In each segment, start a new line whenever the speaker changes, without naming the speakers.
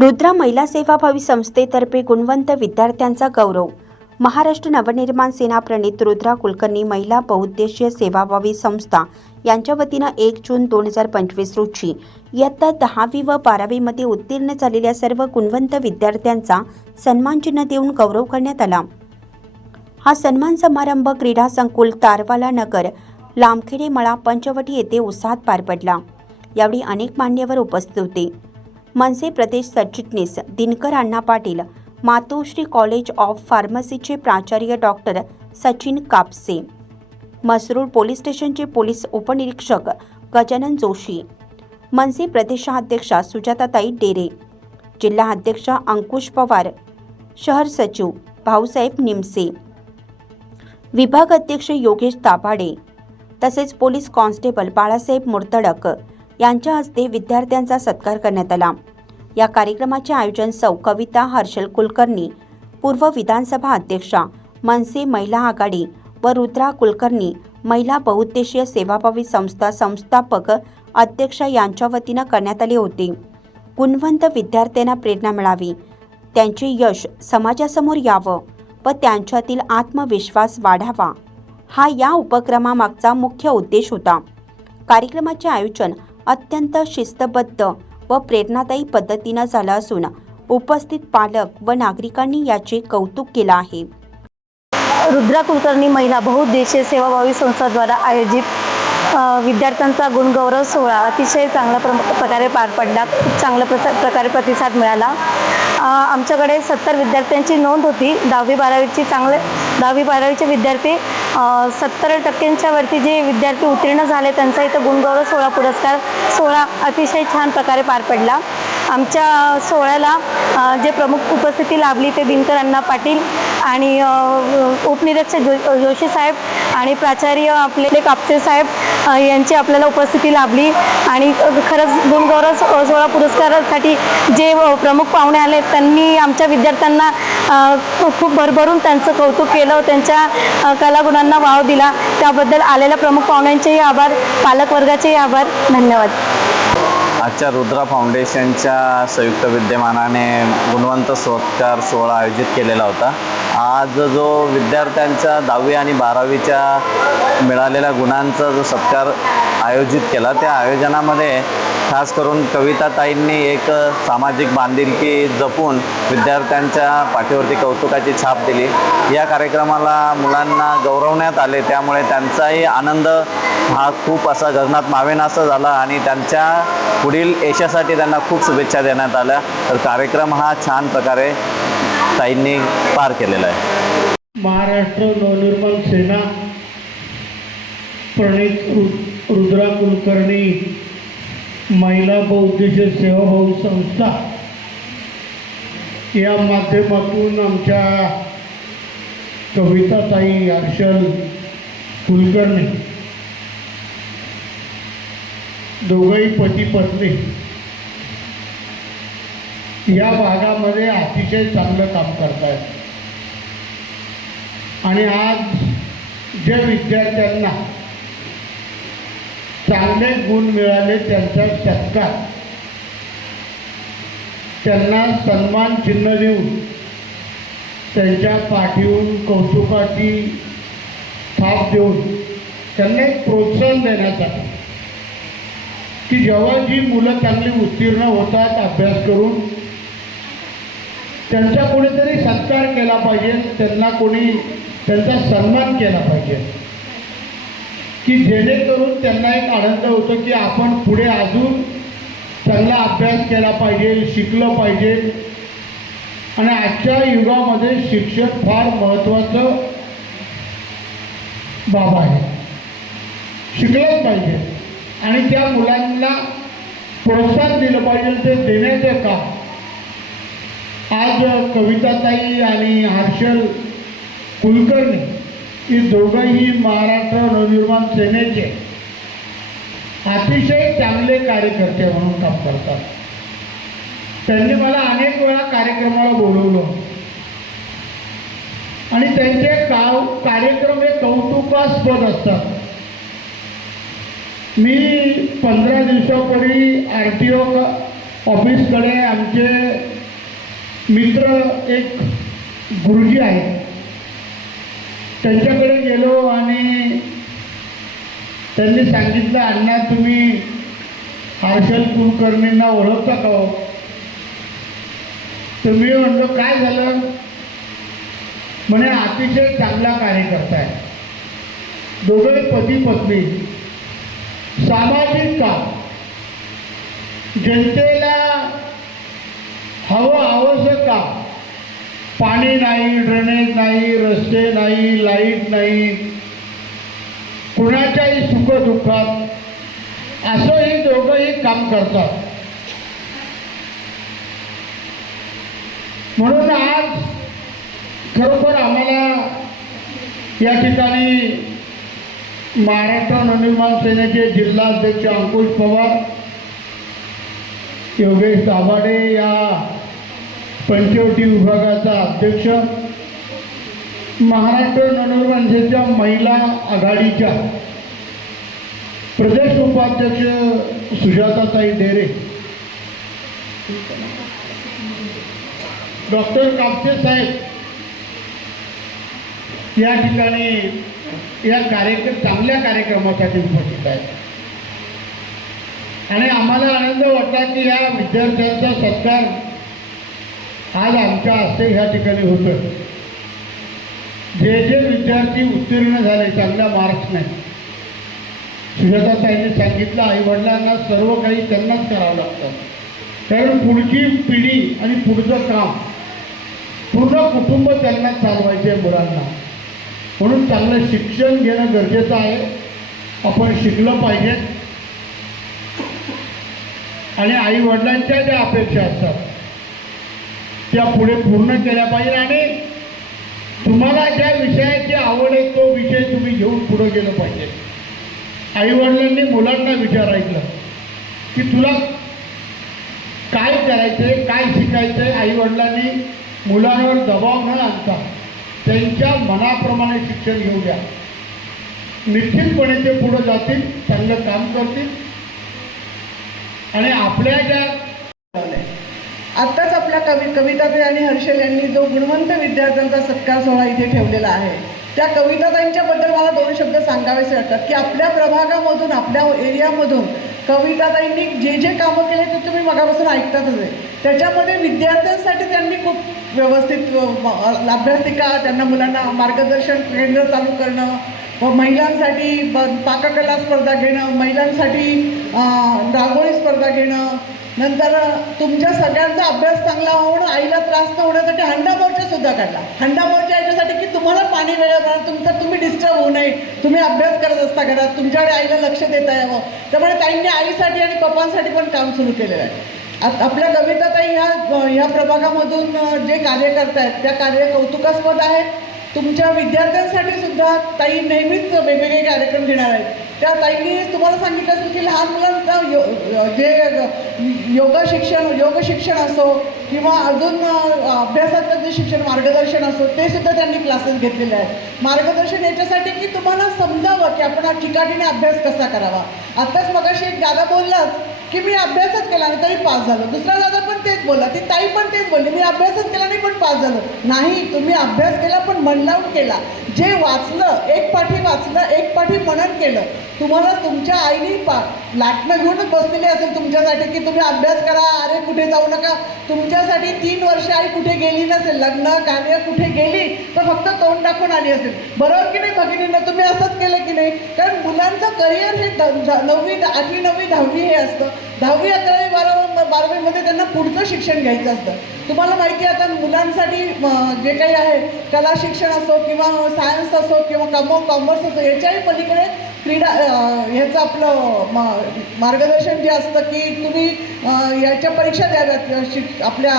रुद्रा महिला सेवाभावी संस्थेतर्फे गुणवंत विद्यार्थ्यांचा गौरव. महाराष्ट्र नवनिर्माण सेना प्रणित रुद्रा कुलकर्णी महिला बहुउद्देशीय सेवाभावी संस्था यांच्या वतीनं एक जून दोन हजार पंचवीस रोजी इयत्ता दहावी व बारावीमध्ये उत्तीर्ण झालेल्या सर्व गुणवंत विद्यार्थ्यांचा सन्मानचिन्ह देऊन गौरव करण्यात आला. हा सन्मान समारंभ क्रीडा संकुल तारवाला नगर लांबखेडे मळा पंचवटी येथे उत्साहात पार पडला. यावेळी अनेक मान्यवर उपस्थित होते. मनसे प्रदेश सरचिटणीस दिनकर अण्णा पाटील मातोश्री कॉलेज ऑफ फार्मसीचे प्राचार्य डॉक्टर सचिन कापसे मसरूळ पोलीस स्टेशनचे पोलीस उपनिरीक्षक गजानन जोशी मनसे प्रदेशाध्यक्षा सुजाताताई डेरे जिल्हा अध्यक्षा अंकुश पवार शहर सचिव भाऊसाहेब निमसे विभाग अध्यक्ष योगेश दाभाडे तसेच पोलीस कॉन्स्टेबल बाळासाहेब मुर्तडक यांच्या हस्ते विद्यार्थ्यांचा सत्कार करण्यात आला. या कार्यक्रमाचे आयोजन सौ कविता हर्षल कुलकर्णी पूर्व विधानसभा अध्यक्षा मनसे महिला आघाडी व रुद्रा कुलकर्णी महिला बहुउद्देशीय सेवाभावी संस्था संस्थापक अध्यक्षा यांच्या वतीनं करण्यात आले होते. गुणवंत विद्यार्थ्यांना प्रेरणा मिळावी त्यांचे यश समाजासमोर यावं व त्यांच्यातील आत्मविश्वास वाढावा. हा या उपक्रमामागचा मुख्य उद्देश होता. कार्यक्रमाचे आयोजन अत्यंत शिस्तबद्ध व प्रेरणादायी पद्धतीनं झालं असून उपस्थित पालक व नागरिकांनी याचे कौतुक केलं आहे.
रुद्रा कुलकर्णी महिला बहुउद्देशीय सेवाभावी संस्थाद्वारा आयोजित विद्यार्थ्यांचा गुणगौरव सोहळा अतिशय चांगल्या प्र प्रकारे पार पडला. खूप चांगल्या प्रसा प्रकारे प्रतिसाद मिळाला. आमच्याकडे सत्तर विद्यार्थ्यांची नोंद होती. दहावी बारावीची चांगले दहावी बारावीचे विद्यार्थी सत्तर टक्क्यांच्या वरती जे विद्यार्थी उत्तीर्ण झाले त्यांचा इथं गुणगौरव सोहळा पुरस्कार सोहळा अतिशय छान प्रकारे पार पडला. आमच्या सोहळ्याला जे प्रमुख उपस्थिती लाभली ते दिनकर अण्णा पाटील आणि उपनिरीक्षक जो जोशी साहेब आणि प्राचार्य आपले कापसे साहेब यांची आपल्याला उपस्थिती लाभली आणि खरंच गुणगौरव सोहळा पुरस्कारासाठी जे प्रमुख पाहुणे आले त्यांनी आमच्या विद्यार्थ्यांना खूप खूप भरभरून त्यांचं कौतुक केलं त्यांच्या कलागुणांना वाव दिला. त्याबद्दल आलेल्या प्रमुख पाहुण्यांचेही आभार पालकवर्गाचेही आभार. धन्यवाद.
आजच्या रुद्रा फाउंडेशनच्या संयुक्त विद्यमानाने गुणवंत सत्कार सोहळा आयोजित केलेला होता. आज जो विद्यार्थ्यांच्या दहावी आणि बारावीच्या मिळालेल्या गुणांचा जो सत्कार आयोजित केला त्या आयोजनामध्ये खास करून कविताताईंनी एक सामाजिक बांधिलकी जपून विद्यार्थ्यांच्या पाठीवरती कौतुकाची छाप दिली. या कार्यक्रमाला मुलांना गौरवण्यात आले त्यामुळे त्यांचाही आनंद हा खूप असा गगनात मावेनासा झाला आणि त्यांच्या पुढील यशासाठी त्यांना खूप शुभेच्छा देण्यात आल्या. तर कार्यक्रम हा छान प्रकारे ताईंनी पार केलेला आहे.
महाराष्ट्र नवनिर्माण सेना प्रणित रुद्रा कुलकर्णी महिला बहुउद्देशीय सेवाभाऊ संस्था या माध्यमातून आमच्या कविताताई हर्षल कुलकर्णी दोघंही पती पत्नी या भागामध्ये अतिशय चांगलं काम करत आहेत आणि आज ज्या विद्यार्थ्यांना चांगले गुण मिळाले त्यांच्या शतकात. त्यांना सन्मान चिन्ह देऊन त्यांच्या पाठीवरून कौतुकाची थाप देऊन त्यांना एक प्रोत्साहन देण्यात आलं. की जेव्हा जी मुलं चांगली उत्तीर्ण होतात अभ्यास करून त्यांचा कोणीतरी सत्कार केला पाहिजे त्यांना कोणी त्यांचा सन्मान केला पाहिजे. की जेणेकरून त्यांना एक आनंद होतो की आपण पुढे अजून चांगला अभ्यास केला पाहिजे शिकलं पाहिजे. आणि आजच्या युगामध्ये शिक्षक फार महत्त्वाचं बाब आहे. शिकलंच पाहिजे. आणि त्या मुलांना प्रोत्साहन दिलं पाहिजे ते देण्याचं काम आज कविताताई आणि हर्षल कुलकर्णी ही दोघंही महाराष्ट्र नवनिर्माण सेनेचे अतिशय चांगले कार्यकर्ते म्हणून काम करतात. त्यांनी मला अनेक वेळा कार्यक्रमाला बोलवलं. आणि त्यांचे काव कार्यक्रम हे कौतुकास्पद असतात. मी पंधरा दिवसापूर्वी आर टी ओ ऑफिसकडे आमचे मित्र एक गुरुजी आहेत. त्यांच्याकडे गेलो आणि त्यांनी सांगितलं अण्णा तुम्ही हर्षल कुलकर्णींना ओळखता का हो? तर मी म्हणलो काय झालं? म्हणे अतिशय चांगला कार्यकर्ता आहे. दोघे पती पत्नी. सामाजिक काम. जनतेला हवं आवश्यक काम. पाणी नाही ड्रेनेज नाही रस्ते नाही लाइट नाही. कुणाच्याही सुखदुःखात असं असंही दोघंही काम करतात. म्हणून आज खरोखर आम्हाला या ठिकाणी महाराष्ट्र नवनिर्माण सेनेचे जिल्हाध्यक्ष अंकुश पवार योगेश दाभाडे या पंचवटी विभागाचा अध्यक्ष महाराष्ट्र नवनिर्माण महिला आघाडीच्या प्रदेश उपाध्यक्ष सुजाताताई डेरे डॉक्टर कापसे साहेब या ठिकाणी या कार्यक्रम चांगल्या कार्यक्रमासाठी उपस्थित आहेत. आणि आम्हाला आनंद वाटला की या विद्यार्थ्यांचा सत्कार आज आमच्या हस्ते ह्या ठिकाणी होतं जे जे विद्यार्थी उत्तीर्ण झाले चांगल्या मार्क्सने सुजाताताईंनी सांगितलं आईवडिलांना सर्व काही त्यांनाच करावं लागतं. कारण पुढची पिढी आणि पुढचं काम पूर्ण कुटुंब त्यांना चालवायचे मुलांना. म्हणून चांगलं शिक्षण घेणं गरजेचं आहे. आपण शिकलं पाहिजे. आणि आईवडिलांच्या ज्या अपेक्षा असतात त्या पुढे पूर्ण केल्या पाहिजे. आणि तुम्हाला ज्या विषयाची आवड आहे तो विषय तुम्ही घेऊन पुढे गेलं पाहिजे. आई वडिलांनी मुलांना विचारायचं की तुला काय करायचंय काय शिकायचंय? आई वडिलांनी मुलांवर दबाव न आणता त्यांच्या मनाप्रमाणे शिक्षण घेऊ द्या. निश्चितपणे ते पुढं जातील चांगलं काम करतील. आणि आपल्या ज्या
आत्ताच आपल्या कवी कविताताई आणि हर्षल यांनी जो गुणवंत विद्यार्थ्यांचा सत्कार सोहळा इथे ठेवलेला आहे त्या कविताताईंच्याबद्दल मला दोन शब्द सांगावेसे वाटतात. की आपल्या प्रभागामधून आपल्या एरियामधून कविताताईंनी जे जे कामं केले ते तुम्ही मगापासून ऐकतातच आहे. त्याच्यामध्ये विद्यार्थ्यांसाठी त्यांनी खूप व्यवस्थित अभ्यासिका त्यांना मुलांना मार्गदर्शन केंद्र चालू करणं महिलांसाठी ब पाककला स्पर्धा घेणं महिलांसाठी रांगोळी स्पर्धा घेणं. नंतर तुमच्या सगळ्यांचा अभ्यास चांगला होणं आईला त्रास न होण्यासाठी हंडा मोर्चा सुद्धा काढला. हंडा मोर्चा याच्यासाठी की तुम्हाला पाणी वेळेवर तुमचं तुम्ही डिस्टर्ब होऊ नये. तुम्ही अभ्यास करत असता घरात तुमच्याकडे आईला लक्ष देता यावं. त्यामुळे ताईंनी आईसाठी आणि पप्पांसाठी पण काम सुरू केलेलं आहे. आत- आपल्या कविताताई ह्या ह्या प्रभागामधून जे कार्य आहेत त्या कार्य कौतुकास्पद आहे तुमच्या विद्यार्थ्यांसाठी सुद्धा ताई नेहमीच वेगवेगळे कार्यक्रम घेणार आहेत. त्या ताईंनी तुम्हाला सांगितलं असेल की लहान मुलांचा यो जे योग शिक्षण योग शिक्षण असो किंवा अजून अभ्यासातलं अभ्यासाचं जे शिक्षण मार्गदर्शन असो ते सुद्धा त्यांनी क्लासेस घेतलेले आहेत. मार्गदर्शन याच्यासाठी की तुम्हाला समजावं की आपण ठिकाणी अभ्यास कसा करावा. आत्ताच मगाशी एक दादा बोललाच की मी अभ्यासच केला नाही तरी पास झालो. दुसरा दादा पण तेच बोलला ती ताई पण तेच बोलली मी अभ्यासच केला नाही पण पास झालो. नाही तुम्ही अभ्यास केला पण मन लावून केला. जे वाचलं एक पाठी वाचलं एक पाठी मनन केलं तुम्हाला तुमच्या आईने पा लाटणं घेऊनच बसलेली असेल तुमच्यासाठी की तुम्ही अभ्यास करा अरे कुठे जाऊ नका. तुमच्यासाठी तीन वर्ष आई कुठे गेली नसेल लग्न कार्य कुठे गेली तर फक्त तोंड टाकून आली असेल. बरोबर की नाही भगिनीनं? तुम्ही असंच केलं की नाही? कारण मुलांचं करिअर हे नववी आठवी नववी दहावी हे असतं. दहावी अकरावी बारावी बारावीमध्ये त्यांना पुढचं शिक्षण घ्यायचं असतं. तुम्हाला माहिती आहे आता मुलांसाठी जे काही आहे कला शिक्षण असो किंवा सायन्स असो किंवा कमो कॉमर्स असो याच्याही पलीकडे क्रीडा ह्याचं आपलं मा मार्गदर्शन जे असतं की तुम्ही याच्या परीक्षा द्याव्यात शिक आपल्या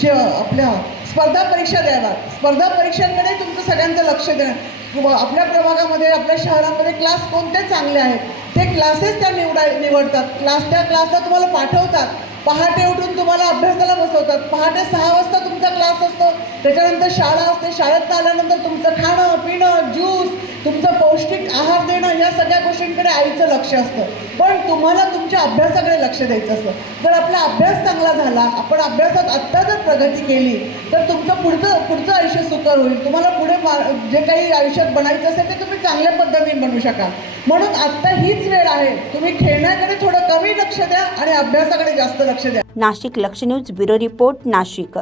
शि आपल्या स्पर्धा परीक्षा द्याव्यात. स्पर्धा परीक्षांकडे तुमचं सगळ्यांचं लक्ष देणं. आपल्या प्रभागामध्ये आपल्या शहरामध्ये क्लास कोणते चांगले आहेत? ते क्लासेस त्या निवडा निवडतात. क्लास त्या क्लासला तुम्हाला पाठवतात. पहाटे उठून तुम्हाला अभ्यासाला बसवतात. पहाटे सहा वाजता तुमचा क्लास असतो. त्याच्यानंतर शाळा असते. शाळेत आल्यानंतर तुमचं खाणं पिणं ज्यूस तुमचं पौष्टिक आहार देणं या सगळ्या गोष्टींकडे आईचं लक्ष असतं. पण तुम्हाला तुमच्या अभ्यासाकडे लक्ष द्यायचं असतं. जर आपला अभ्यास चांगला झाला आपण अभ्यासात आत्ता जर प्रगती केली तर तुमचं पुढचं पुढचं आयुष्य सुकर होईल. तुम्हाला पुढे जे काही आयुष्यात बनायचं असेल ते तुम्ही चांगल्या पद्धतीने बनवू शकाल. म्हणून आत्ता हीच वेळ आहे. तुम्ही खेळण्याकडे थोडं कमी लक्ष द्या आणि अभ्यासाकडे जास्त लक्ष द्या.
नाशिक लक्ष न्यूज ब्युरो रिपोर्ट नाशिक.